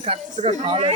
కరెక్ట్గా కాలు